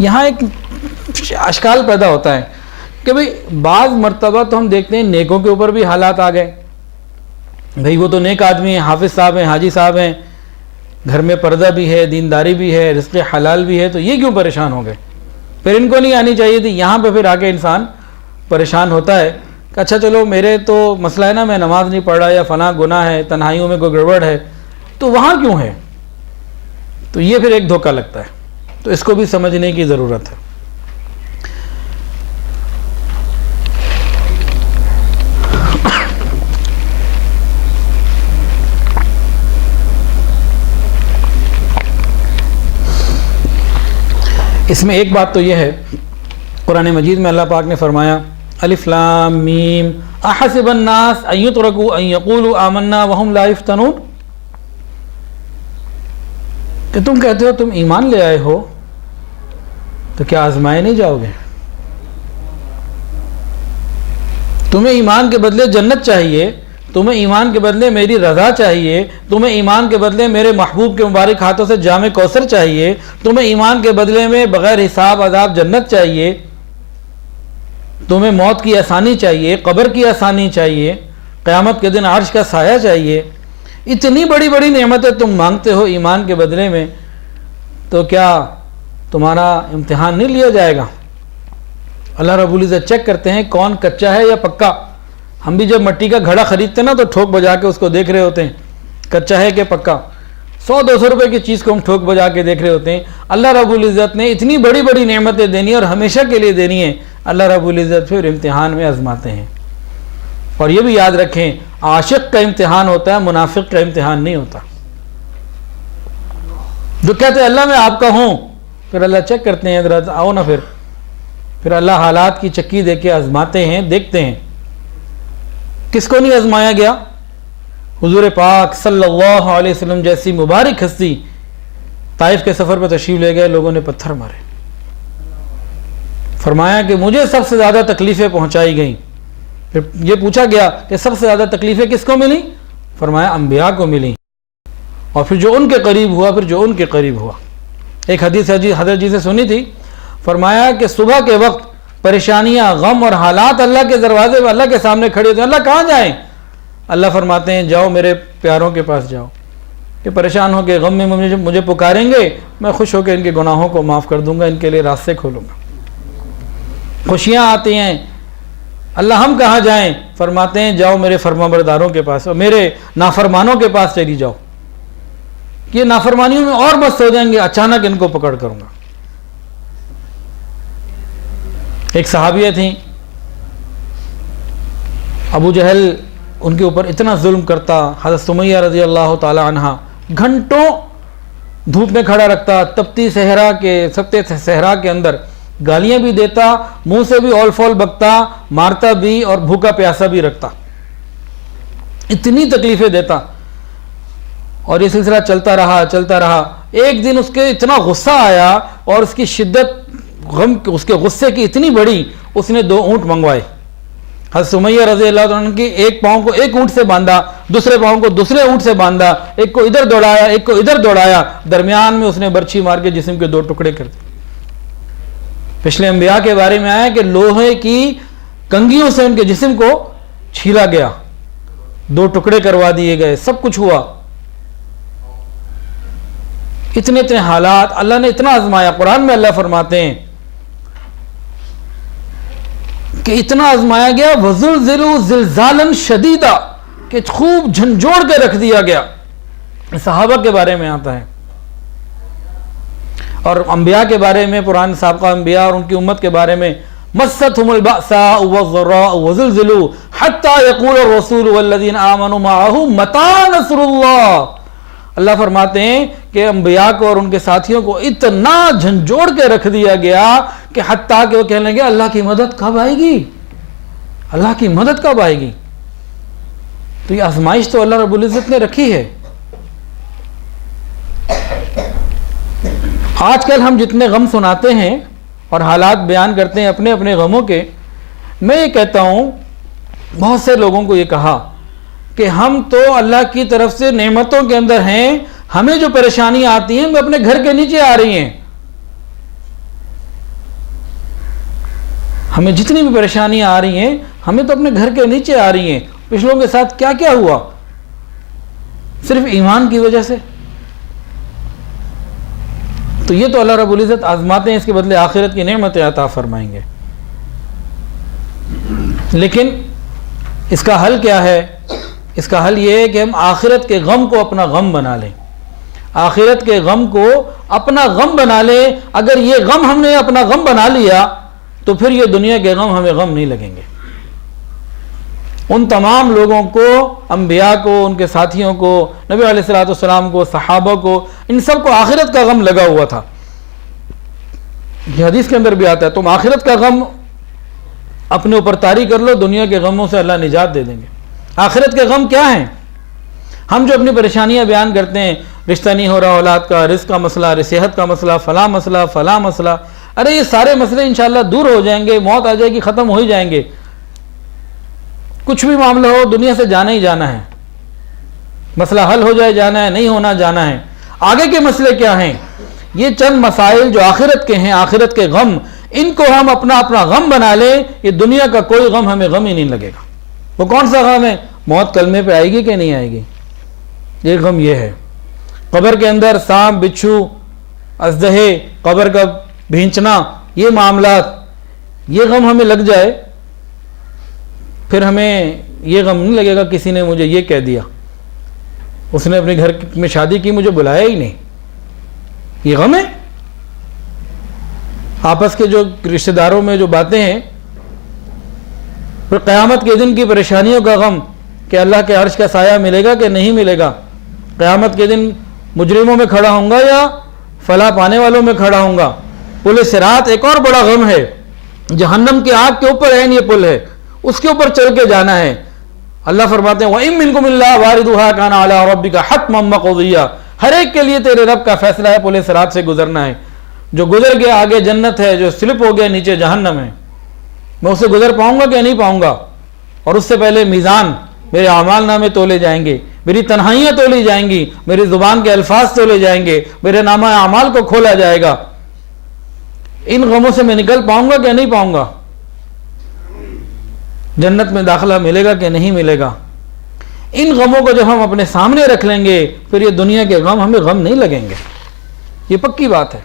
یہاں ایک اشکال پیدا ہوتا ہے کہ بھئی بعض مرتبہ تو ہم دیکھتے ہیں نیکوں کے اوپر بھی حالات آ گئے، بھئی وہ تو نیک آدمی ہیں، حافظ صاحب ہیں، حاجی صاحب ہیں، گھر میں پردہ بھی ہے، دینداری بھی ہے، رزق حلال بھی ہے، تو یہ کیوں پریشان ہو گئے؟ پھر ان کو نہیں آنی چاہیے تھی۔ یہاں پہ پھر آ کے انسان پریشان ہوتا ہے کہ اچھا چلو میرے تو مسئلہ ہے نا، میں نماز نہیں پڑھ رہا یا فلاں گناہ ہے، تنہائیوں میں کوئی گڑبڑ ہے، تو وہاں کیوں ہے؟ تو یہ پھر ایک دھوکہ لگتا ہے، تو اس کو بھی سمجھنے کی ضرورت ہے۔ اس میں ایک بات تو یہ ہے، قرآن مجید میں اللہ پاک نے فرمایا الف لام میم احسب الناس ان یترکوا ان یقولوا آمنا وهم لا یفتنون، کہ تم کہتے ہو تم ایمان لے آئے ہو تو کیا آزمائے نہیں جاؤ گے؟ تمہیں ایمان کے بدلے جنت چاہیے، تمہیں ایمان کے بدلے میری رضا چاہیے، تمہیں ایمان کے بدلے میرے محبوب کے مبارک ہاتھوں سے جام کوثر چاہیے، تمہیں ایمان کے بدلے میں بغیر حساب عذاب جنت چاہیے، تمہیں موت کی آسانی چاہیے، قبر کی آسانی چاہیے، قیامت کے دن عرش کا سایہ چاہیے، اتنی بڑی بڑی نعمتیں تم مانگتے ہو ایمان کے بدلے میں، تو کیا تمہارا امتحان نہیں لیا جائے گا؟ اللہ رب العزت چیک کرتے ہیں کون کچا ہے یا پکا۔ ہم بھی جب مٹی کا گھڑا خریدتے ہیں نا تو ٹھوک بجا کے اس کو دیکھ رہے ہوتے ہیں کچا ہے کہ پکا۔ 100-200 روپے کی چیز کو ہم ٹھوک بجا کے دیکھ رہے ہوتے ہیں۔ اللہ رب العزت نے اتنی بڑی بڑی نعمتیں دینی اور ہمیشہ کے لیے دینی ہے، اللہ رب العزت پھر امتحان میں آزماتے ہیں۔ اور یہ بھی یاد رکھیں، عاشق کا امتحان ہوتا ہے، منافق کا امتحان نہیں ہوتا۔ جو کہتے ہیں اللہ میں آپ کا ہوں، پھر اللہ چیک کرتے ہیں حضرت آؤ نا، پھر اللہ حالات کی چکی دے کے آزماتے ہیں، دیکھتے ہیں۔ کس کو نہیں آزمایا گیا؟ حضور پاک صلی اللہ علیہ وسلم جیسی مبارک ہستی طائف کے سفر پہ تشریف لے گئے، لوگوں نے پتھر مارے، فرمایا کہ مجھے سب سے زیادہ تکلیفیں پہنچائی گئیں۔ پھر یہ پوچھا گیا کہ سب سے زیادہ تکلیفیں کس کو ملی؟ فرمایا انبیاء کو ملی، اور پھر جو ان کے قریب ہوا، پھر جو ان کے قریب ہوا۔ ایک حدیث حضرت جی سے سنی تھی، فرمایا کہ صبح کے وقت پریشانیاں، غم اور حالات اللہ کے دروازے میں اللہ کے سامنے کھڑے ہوتے ہیں، اللہ کہاں جائیں؟ اللہ فرماتے ہیں جاؤ میرے پیاروں کے پاس جاؤ، کہ پریشان ہو کے غم میں مجھے پکاریں گے، میں خوش ہو کے ان کے گناہوں کو معاف کر دوں گا، ان کے لیے راستے کھولوں گا۔ خوشیاں آتی ہیں، اللہ ہم کہاں جائیں؟ فرماتے ہیں جاؤ میرے فرمانبرداروں کے پاس اور میرے نافرمانوں کے پاس چلی جاؤ، یہ نافرمانیوں میں اور مست ہو جائیں گے، اچانک ان کو پکڑ کروں گا۔ ایک صحابیہ تھیں، ابو جہل ان کے اوپر اتنا ظلم کرتا، حضرت سمیہ رضی اللہ تعالی عنہ گھنٹوں دھوپ میں کھڑا رکھتا، تپتی صحرا کے سکتے صحرا کے اندر گالیاں بھی دیتا، منہ سے بھی اول فول بکتا، مارتا بھی اور بھوکا پیاسا بھی رکھتا، اتنی تکلیفیں دیتا۔ اور یہ سلسلہ چلتا رہا۔ ایک دن اس کے اتنا غصہ آیا اور اس کی شدت غم، اس کے غصے کی اتنی بڑی، اس نے 2 اونٹ منگوائے۔ حضرت سمیہ رضی اللہ عنہ کی ایک پاؤں کو ایک اونٹ سے باندھا، دوسرے پاؤں کو دوسرے اونٹ سے باندھا، ایک کو ادھر دوڑایا، ایک کو ادھر دوڑایا، درمیان میں اس نے برچھی مار کے جسم کے 2 ٹکڑے کر دیے۔ پچھلے انبیاء کے بارے میں آیا کہ لوہے کی کنگھیوں سے ان کے جسم کو چھیلا گیا، 2 ٹکڑے کروا دیے گئے، سب کچھ ہوا۔ اتنے حالات اللہ نے اتنا آزمایا۔ قرآن میں اللہ فرماتے ہیں کہ اتنا آزمایا گیا، وَزُلْزِلُوا زِلْزَالًا شَدِيدًا، کہ خوب جھنجھوڑ کے رکھ دیا گیا۔ صحابہ کے بارے میں آتا ہے، اور انبیاء کے بارے میں، پرانے سابقہ انبیاء اور ان کی امت کے بارے میں، مَسَّتْهُمُ الْبَأْسَاءُ وَالضَّرَّاءُ وَزُلْزِلُوا حَتَّى يَقُولَ الرَّسُولُ وَالَّذِينَ آمَنُوا مَعَهُ مَتَىٰ نَصْرُ اللَّهِ۔ اللہ فرماتے ہیں کہ انبیاء کو اور ان کے ساتھیوں کو اتنا جھنجھوڑ کے رکھ دیا گیا کہ حتیٰ کہ وہ کہنے لگے اللہ کی مدد کب آئے گی، اللہ کی مدد کب آئے گی۔ تو یہ آزمائش تو اللہ رب العزت نے رکھی ہے۔ آج کل ہم جتنے غم سناتے ہیں اور حالات بیان کرتے ہیں اپنے اپنے غموں کے، میں یہ کہتا ہوں، بہت سے لوگوں کو یہ کہا کہ ہم تو اللہ کی طرف سے نعمتوں کے اندر ہیں، ہمیں جو پریشانیاں آتی ہیں وہ اپنے گھر کے نیچے آ رہی ہیں۔ ہمیں جتنی بھی پریشانیاں آ رہی ہیں ہمیں تو اپنے گھر کے نیچے آ رہی ہیں، پچھلوں کے ساتھ کیا کیا ہوا، صرف ایمان کی وجہ سے۔ تو یہ تو اللہ رب العزت آزماتے ہیں، اس کے بدلے آخرت کی نعمتیں عطا فرمائیں گے۔ لیکن اس کا حل کیا ہے؟ اس کا حل یہ ہے کہ ہم آخرت کے غم کو اپنا غم بنا لیں، آخرت کے غم کو اپنا غم بنا لیں۔ اگر یہ غم ہم نے اپنا غم بنا لیا تو پھر یہ دنیا کے غم ہمیں غم نہیں لگیں گے۔ ان تمام لوگوں کو، انبیاء کو، ان کے ساتھیوں کو، نبی علیہ الصلوۃ والسلام کو، صحابہ کو، ان سب کو آخرت کا غم لگا ہوا تھا۔ یہ حدیث کے اندر بھی آتا ہے، تم آخرت کا غم اپنے اوپر طاری کر لو، دنیا کے غموں سے اللہ نجات دے دیں گے۔ آخرت کے غم کیا ہیں؟ ہم جو اپنی پریشانیاں بیان کرتے ہیں، رشتہ نہیں ہو رہا اولاد کا، رزق کا مسئلہ، صحت کا مسئلہ، فلاں مسئلہ، فلاں مسئلہ، ارے یہ سارے مسئلے انشاءاللہ دور ہو جائیں گے، موت آ جائے گی، ختم ہو ہی جائیں گے۔ کچھ بھی معاملہ ہو، دنیا سے جانا ہی جانا ہے، مسئلہ حل ہو جائے جانا ہے، نہیں ہونا جانا ہے۔ آگے کے مسئلے کیا ہیں؟ یہ چند مسائل جو آخرت کے ہیں، آخرت کے غم، ان کو ہم اپنا غم بنا لیں، یہ دنیا کا کوئی غم ہمیں غم ہی نہیں لگے گا۔ وہ کون سا غم ہے؟ موت کلمے پہ آئے گی کہ نہیں آئے گی، یہ غم یہ ہے۔ قبر کے اندر سانپ، بچھو، اژدہے، قبر کا بھینچنا، یہ معاملات، یہ غم ہمیں لگ جائے، پھر ہمیں یہ غم نہیں لگے گا کسی نے مجھے یہ کہہ دیا، اس نے اپنے گھر میں شادی کی، مجھے بلایا ہی نہیں، یہ غم ہے۔ آپس کے جو رشتہ داروں میں جو باتیں ہیں، پھر قیامت کے دن کی پریشانیوں کا غم کہ اللہ کے عرش کا سایہ ملے گا کہ نہیں ملے گا، قیامت کے دن مجرموں میں کھڑا ہوں گا یا فلاح پانے والوں میں کھڑا ہوں گا۔ پل صراط ایک اور بڑا غم ہے، جہنم کی آگ کے اوپر ہے، یہ پل ہے، اس کے اوپر چل کے جانا ہے۔ اللہ فرماتے ہیں وَإِن مِّنكُمْ إِلَّا وَارِدُهَا كَانَ عَلَىٰ رَبِّكَ حَتْمًا مَّقْضِيًّا، ہر ایک کے لیے تیرے رب کا فیصلہ ہے پل صراط سے گزرنا ہے۔ جو گزر گیا آگے جنت ہے، جو سلپ ہو گیا نیچے جہنم ہے، میں اسے گزر پاؤں گا کہ نہیں پاؤں گا؟ اور اس سے پہلے میزان، میرے اعمال نامے تولے جائیں گے، میری تنہائیاں تولی جائیں گی، میری زبان کے الفاظ تولے جائیں گے، میرے نامہ اعمال کو کھولا جائے گا۔ ان غموں سے میں نکل پاؤں گا کہ نہیں پاؤں گا؟ جنت میں داخلہ ملے گا کہ نہیں ملے گا؟ ان غموں کو جب ہم اپنے سامنے رکھ لیں گے، پھر یہ دنیا کے غم ہمیں غم نہیں لگیں گے، یہ پکی بات ہے۔